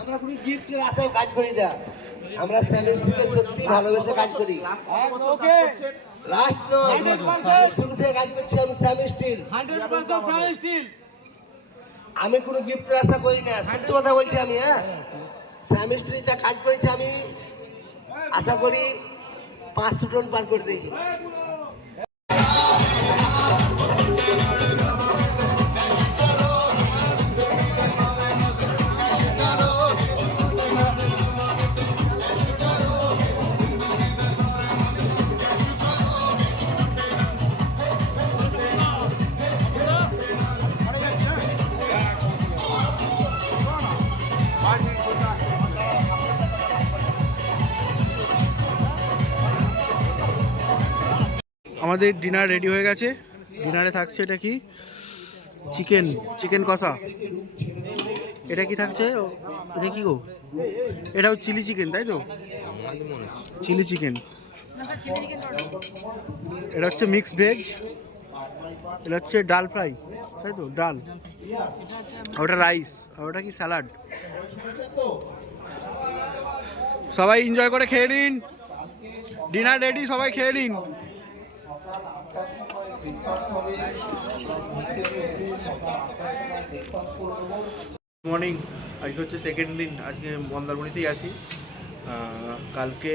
আমরা কোনো গিফটের আশায় কাজ করি না, আমরা স্যামিস্ট্রিতে সত্যি ভালোবেসে কাজ করি। লাস্ট নয়, শুরু থেকে কাজ করছি আমি স্যামিস্ট্রি। আমি কোনো গিফটের আশা করি না, সত্যি কথা বলছি আমি। হ্যাঁ, সেমিস্ট্রিতে কাজ করেছি আমি, আশা করি 500 টন পার করে দেখি। আমাদের ডিনার রেডি হয়ে গেছে। ডিনারে থাকছে এটা কি, চিকেন কষা। এটা কি থাকছে, এটা কি গো? এটাও চিলি চিকেন, তাই তো? Chilli chicken. এটা হচ্ছে মিক্স ভেজ। এটা হচ্ছে ডাল ফ্রাই, তাই তো? ডাল, ওটা রাইস, আর ওটা কি স্যালাড। সবাই এনজয় করে খেয়ে নিন। ডিনার রেডি, সবাই খেয়ে নিন। মর্নিং, আজকে হচ্ছে সেকেন্ড দিন। আজকে মন্দারমণিতেই আসি। কালকে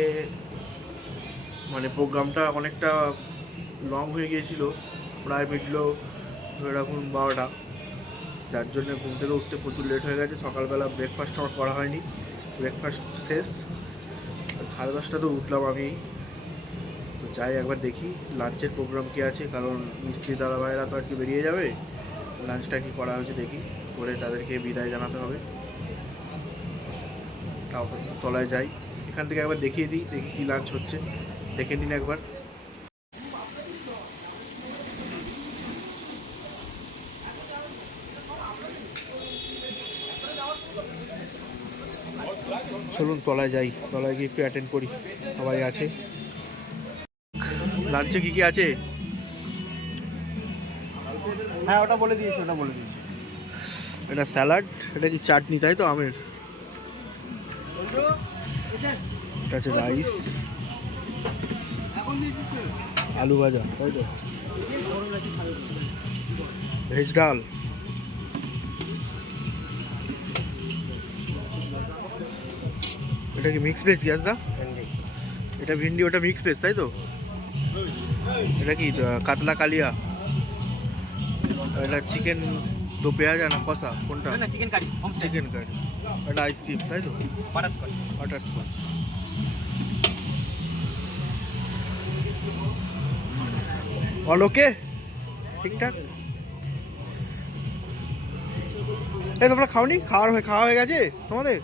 মানে প্রোগ্রামটা অনেকটা লং হয়ে গিয়েছিল, প্রায় মিটলো এরকম 12টা, যার জন্য ঘুম থেকে উঠতে প্রচুর লেট হয়ে গেছে। সকালবেলা ব্রেকফাস্ট আমার করা হয়নি, ব্রেকফাস্ট শেষ 10:30 তো উঠলাম আমি। তো যাই একবার দেখি লাঞ্চের প্রোগ্রাম কী আছে, কারণ মিস্ত্রি দাদাভাইরা তো আজকে বেরিয়ে যাবে। লাঞ্চটা কি করা হয়েছে দেখি, করে তাদেরকে বিদায় জানাতে হবে। তারপর তলায় যাই, এখান থেকে একবার দেখিয়ে দিই, দেখি কী লাঞ্চ হচ্ছে, দেখে নিন একবার। চলুন তলায় যাই, তলায় গিয়ে একটু অ্যাটেন্ড করি, সবাই আছে। লাঞ্চে কী কী আছে? হ্যাঁ, ওটা বলে দিয়েছি। এটা স্যালাড, এটা কি চাটনি, তাই তো? আমের। এটা হচ্ছে রাইস, আলু ভাজা, তাই তো? ভেজ ডাল, এটা কি মিক্স ভেজ গ্যাস দা? এটা ভিন্ডি, ওটা মিক্স ভেজ, তাই তো? এটা কি কাতলা কালিয়া? এটা চিকেন দো পেঁয়াজা না কষা, কোনটা? Chicken curry. এটা আইসক্রিম, তাই তো? বাটারস্কচ। অল ওকে, ঠিকঠাক। এই তোমরা খাওনি? খাওয়া হয়ে গেছে তোমাদের?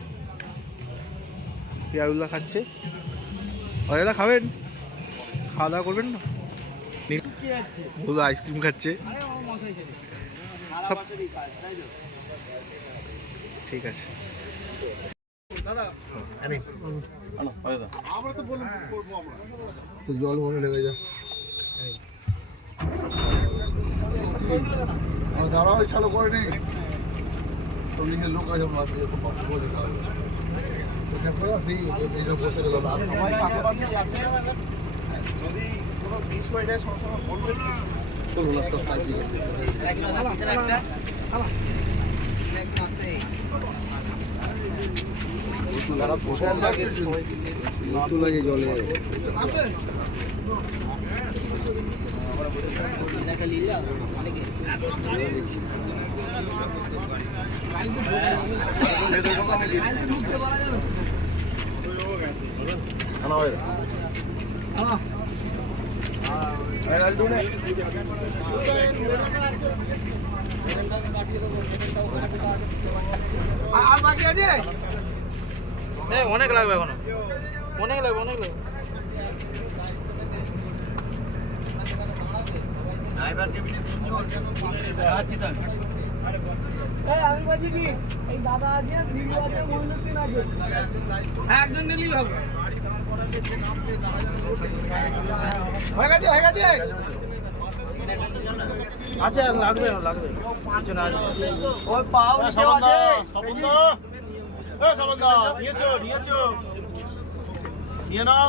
পিয়ারুল্লাহ খাচ্ছে, অজয়দা খাবেন? খাওয়া দাওয়া করবেন না? শুধু আইসক্রিম খাচ্ছে। ঠিক আছে। জল মনে লেগে যায়। দাঁড়াও, চালু করে নেই লোক আছে, সবাই পাশাপাশি আছে। যদি কোনো মিস হয়ে যায় সবসময় বলবেন। চলুন আস্তে আস্তে আসি। লাগে জলে আর বাকি আছে অনেক লাগবে এখনো, অনেক লাগবে। আমি বলছি কি, এই দাদা আছে, ভিডিও আছে, মহিনুদ্দিন আছে, একজন নিলেই হবে। হয়ে গেছে। আচ্ছা, লাগবে পিছনে আসবে। ওই পাও নিচে আছে। সাবন্দা নিয়েছো নিয়ে নাও।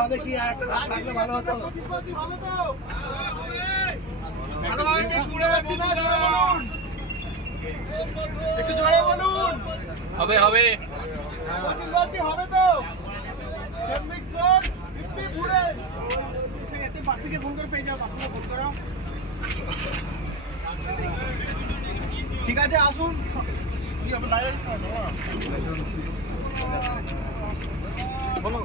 হবে কি আর একটা রাত থাকলে ভালো হতো। একটু জোরে বলুন। হবে হবে 25 বালতি হবে তো? মিক্স কর, পিপি ঘুরে। ঠিক আছে আসুন। বলো